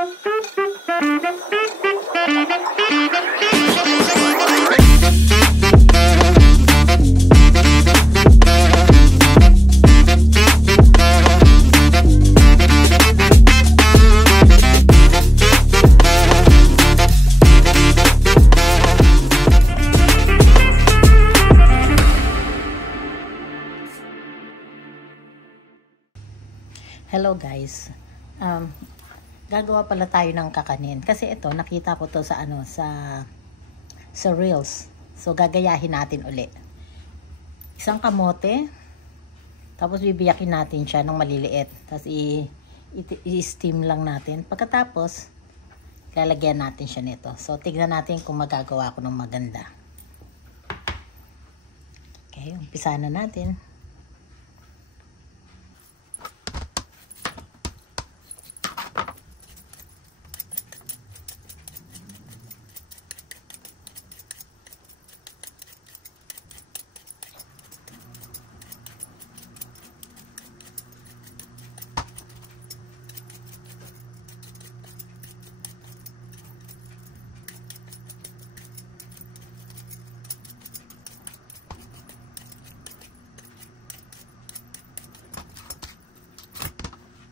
Hello guys, gagawa pala tayo ng kakanin kasi ito nakita ko to sa sa reels, so gagayahin natin uli. Isang kamote, tapos bibiyakin natin siya ng maliliit, tapos i-steam lang natin. Pagkatapos lalagyan natin siya nito, so tignan natin kung magagawa ko ng maganda. Okay, umpisa na natin.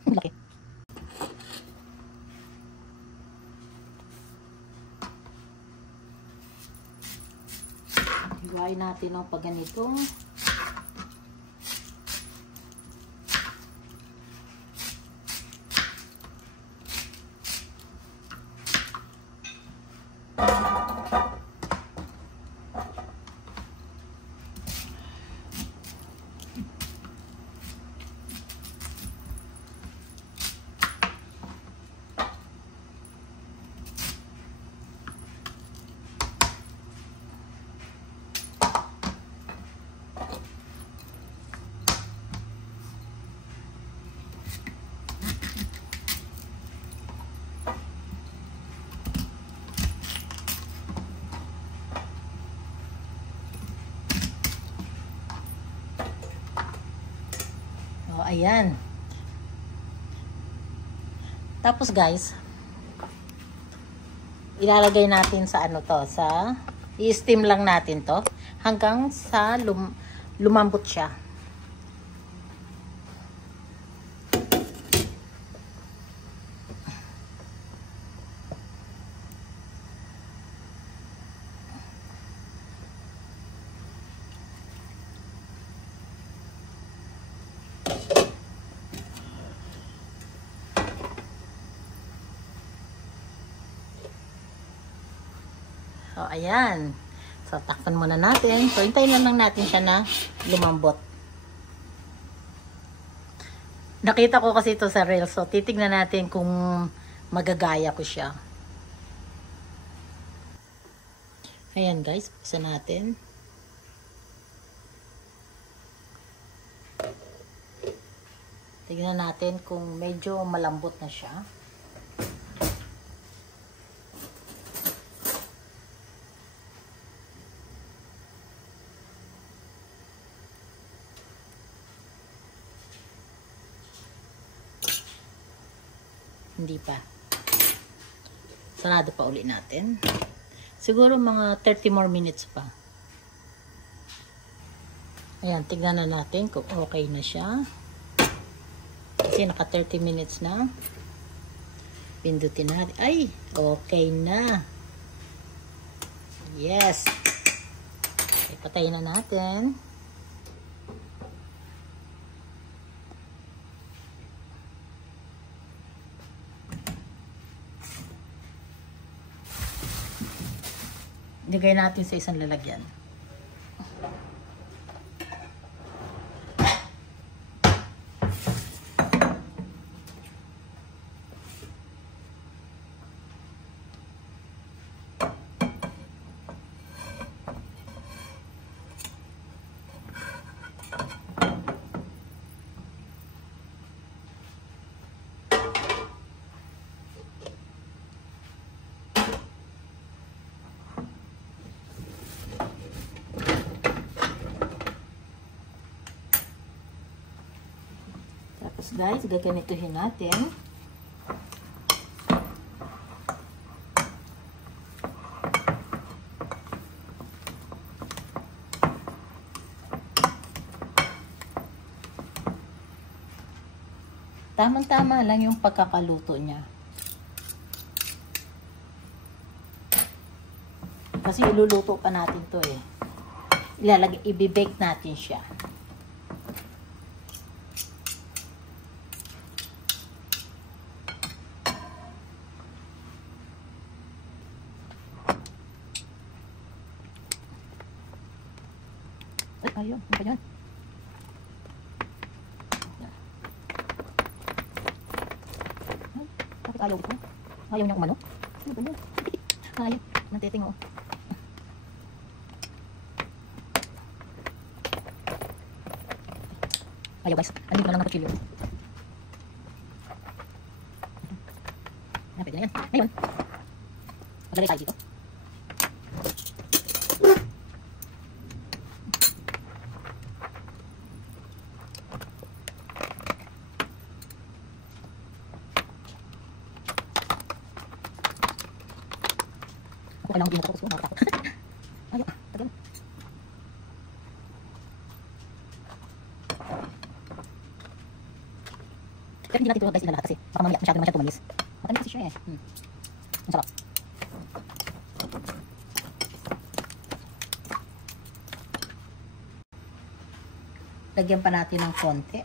Laki. Hiwain natin ang pagganito. Ayan. Tapos guys, ilalagay natin sa i-steam lang natin to hanggang sa lumambot siya. So, ayan. So, takpan muna natin. So, hintayin lang natin siya na lumambot. Nakita ko kasi ito sa reel. So, titignan natin kung magagaya ko siya. Ayan guys. Buksan natin. Tignan natin kung medyo malambot na siya. Hindi pa. Sarado pa uli natin. Siguro mga 30 more minutes pa. Ayan, tignan na natin kung okay na siya. Kasi naka 30 minutes na. Pindutin natin. Ay, okay na. Yes. Okay, patayin na natin. Ilagay natin sa isang lalagyan. Tapos guys, gaganituhin natin. Tamang-tama lang yung pagkakaluto niya. Kasi iluluto pa natin to eh. I-bake natin siya. Ay, ayun. Ano ba yan? Ay, bakit ayaw ito? Ayaw niya umano? Ano ba yan? Ayaw. Nantiting oh. Ayaw guys. Andito na lang ng kutsilyo. Pwede na yan. Ngayon, maglagay tayo dito. Ako kailangan din mo tapos ko makatakot. Ayaw. Tagal. Pero hindi natin ito guys ilalahat kasi baka mamaya masyado naman siya tumalis. Matamis kasi siya eh. Ang sarap. Lagyan pa natin ng konti.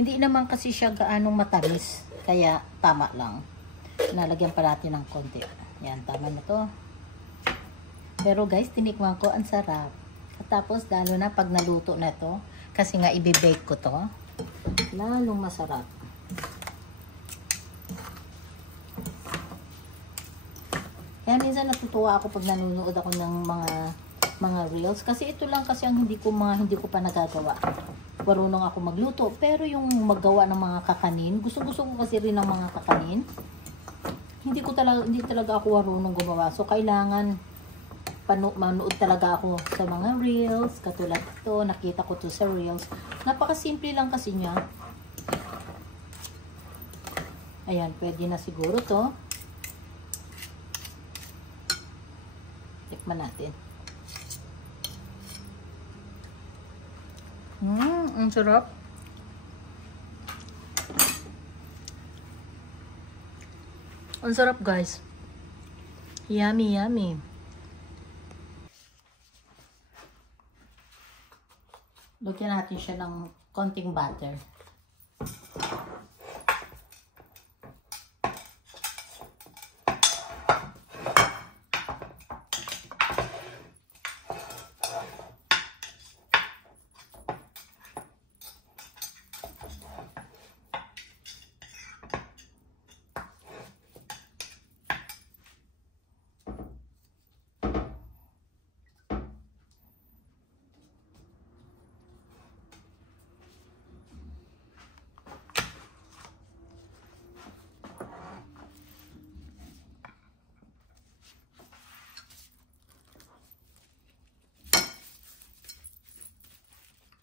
Hindi naman kasi siya gaanong matamis. Kaya tama lang. Nalagyan pa natin ng konti. Yan, tama na to. Pero guys, tinikman ko. Ang sarap. At tapos, lalo na pag naluto na to. Kasi nga, i-bake ko to. Lalong masarap. Kaya minsan natutuwa ako pag nanonood ako ng mga reels kasi ito lang kasi ang hindi ko pa nagagawa. Marunong ako magluto pero yung maggawa ng mga kakanin, gusto-gusto ko kasi rin ng mga kakanin. Hindi talaga ako marunong gumawa. So kailangan manood talaga ako sa mga reels katulad ito, nakita ko to sa reels. Napakasimple lang kasi niya. Ayan, pwede na siguro to. Tikman natin. Ang sarap. Ang sarap guys. Yummy, yummy. Lagyan natin siya ng konting butter.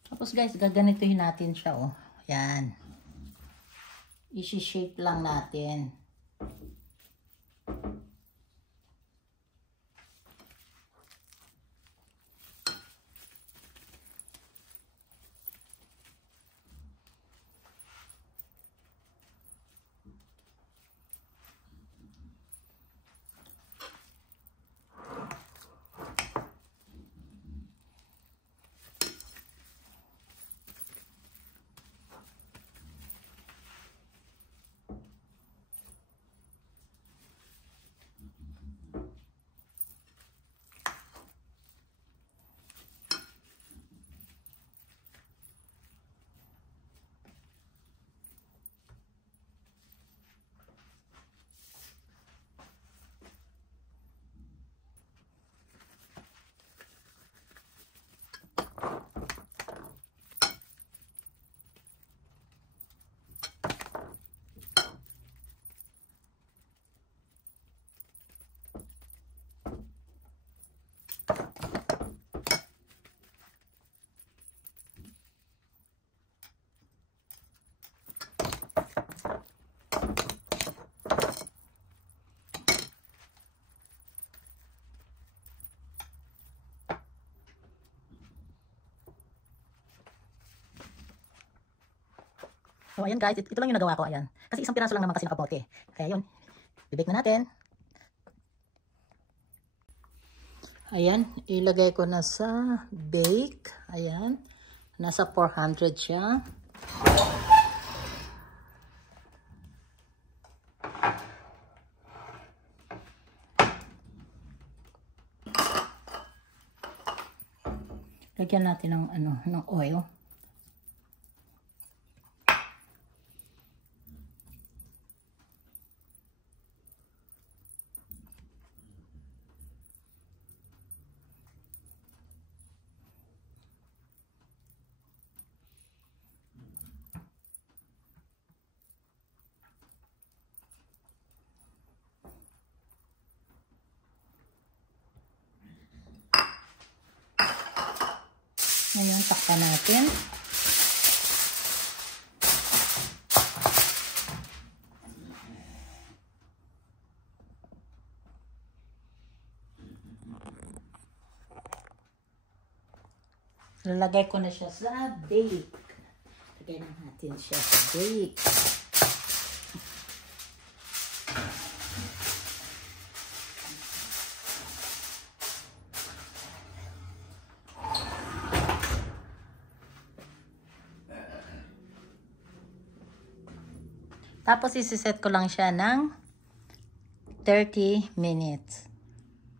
Tapos guys, gaganituhin natin siya oh. Yan. I-shape lang natin. So, ayan guys, ito lang yung nagawa ko, ayan. Kasi isang piraso lang naman kasi ng kamote. Kaya yun, bibake na natin. Ayan, ilagay ko na sa bake. Ayan, nasa 400 siya. Lagyan natin ng ng oil. Ngayon, takpan natin. Lalagay ko na siya sa bake. Lagay na natin siya sa bake. Tapos isiset ko lang siya ng 30 minutes.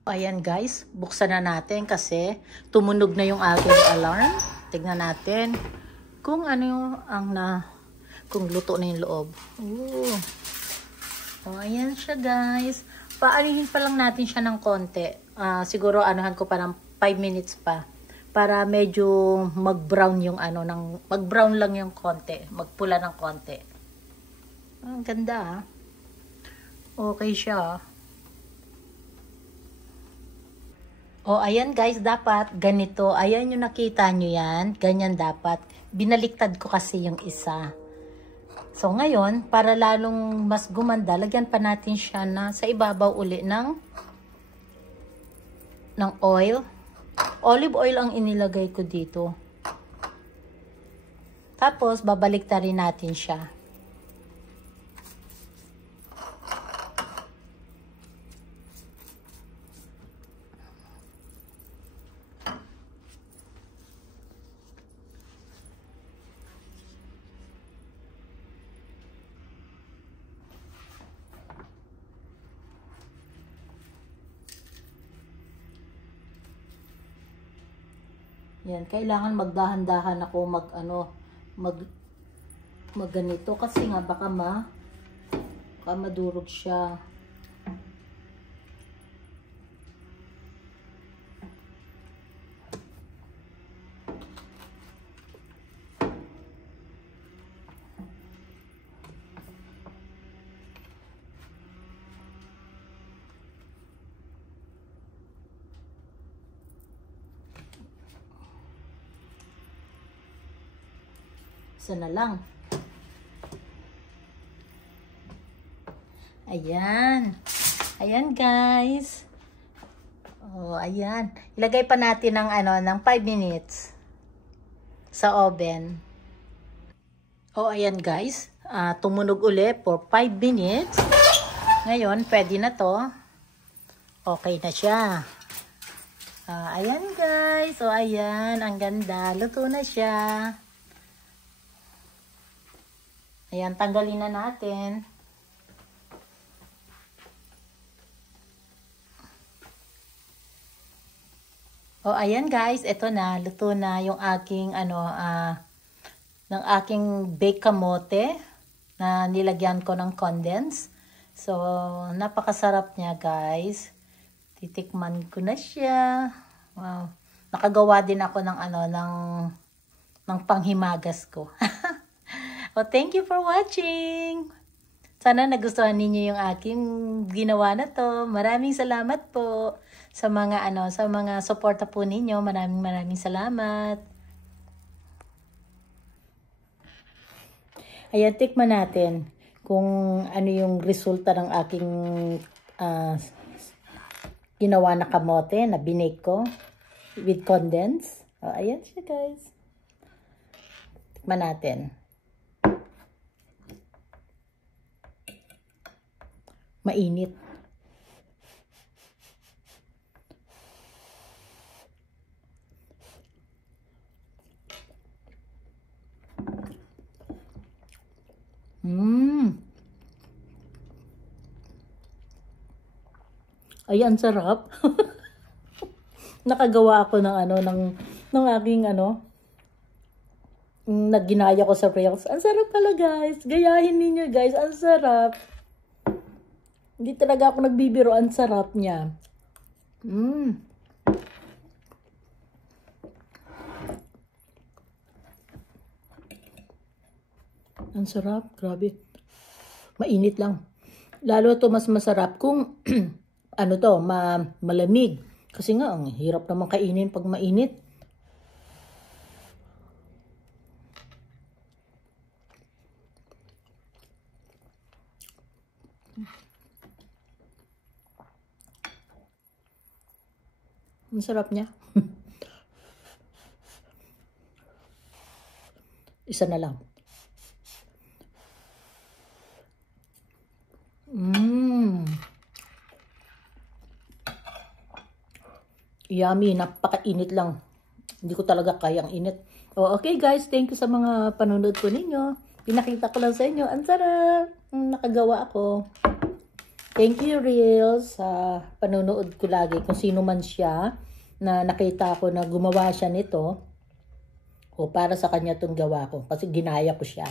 Ayan guys, buksan na natin kasi tumunog na yung aking alarm. Tignan natin kung ano ang kung luto na yung loob. Ooh. Oh, ayan siya guys. Paanihin pa lang natin siya ng konti. Siguro anuhan ko pa ng 5 minutes pa. Para medyo mag-brown yung mag-brown lang yung konti. Magpula ng konti. Ang ganda. Okay siya. Oh, ayan guys, dapat ganito. Ayan yung nakita nyo yan. Ganyan dapat. Binaliktad ko kasi yung isa. So, ngayon, para lalong mas gumanda, lagyan pa natin siya na sa ibabaw uli ng oil. Olive oil ang inilagay ko dito. Tapos, babaliktarin natin siya. Yan, kailangan magdahan-dahan ako mag ganito kasi nga baka madurog siya. Isa na lang. Ayan. Ayan guys. Oh, ayan. Ilagay pa natin ng 5 minutes sa oven. Oh, ayan guys. Tumunog uli for 5 minutes. Ngayon, pwede na to. Okay na siya. Ayan guys. Oh, ayan. Ang ganda. Luto na siya. Ayan, tanggalin na natin. Oh, ayan guys, ito na, luto na yung aking ng aking baked kamote na nilagyan ko ng condense. So, napakasarap niya guys. Titikman ko na siya. Wow. Nakagawa din ako ng panghimagas ko. Oh, thank you for watching. Sana nagustuhan ninyo yung aking ginawa na to. Maraming salamat po sa mga suporta po ninyo. Maraming salamat. Ayan, tikman natin kung ano yung resulta ng aking ginawa na kamote na binake ko with condense. Oh, ayan siya guys. Tikman natin. mainit. Ay, ang sarap. Nakagawa ako ng ng aking nagginaya ko sa Reels. Ang sarap pala, guys. Gayahin ninyo, guys. Ang sarap. Hindi talaga ako nagbibiro. Ang sarap niya. Ang sarap. Grabe. Mainit lang. Lalo ito mas masarap kung malamig. Kasi nga, ang hirap naman kainin pag mainit. Ang sarap niya. Isa na lang. Yummy, napakainit lang. Hindi ko talaga kayang init. Okay guys, thank you sa mga panonood ko ninyo. Pinakita ko lang sa inyo. Ang sarap. Nakagawa ako. Thank you Reels sa panonood ko lagi. Kung sino man siya na nakita ko na gumawa siya nito. O para sa kanya itong gawa ko. Kasi ginaya ko siya.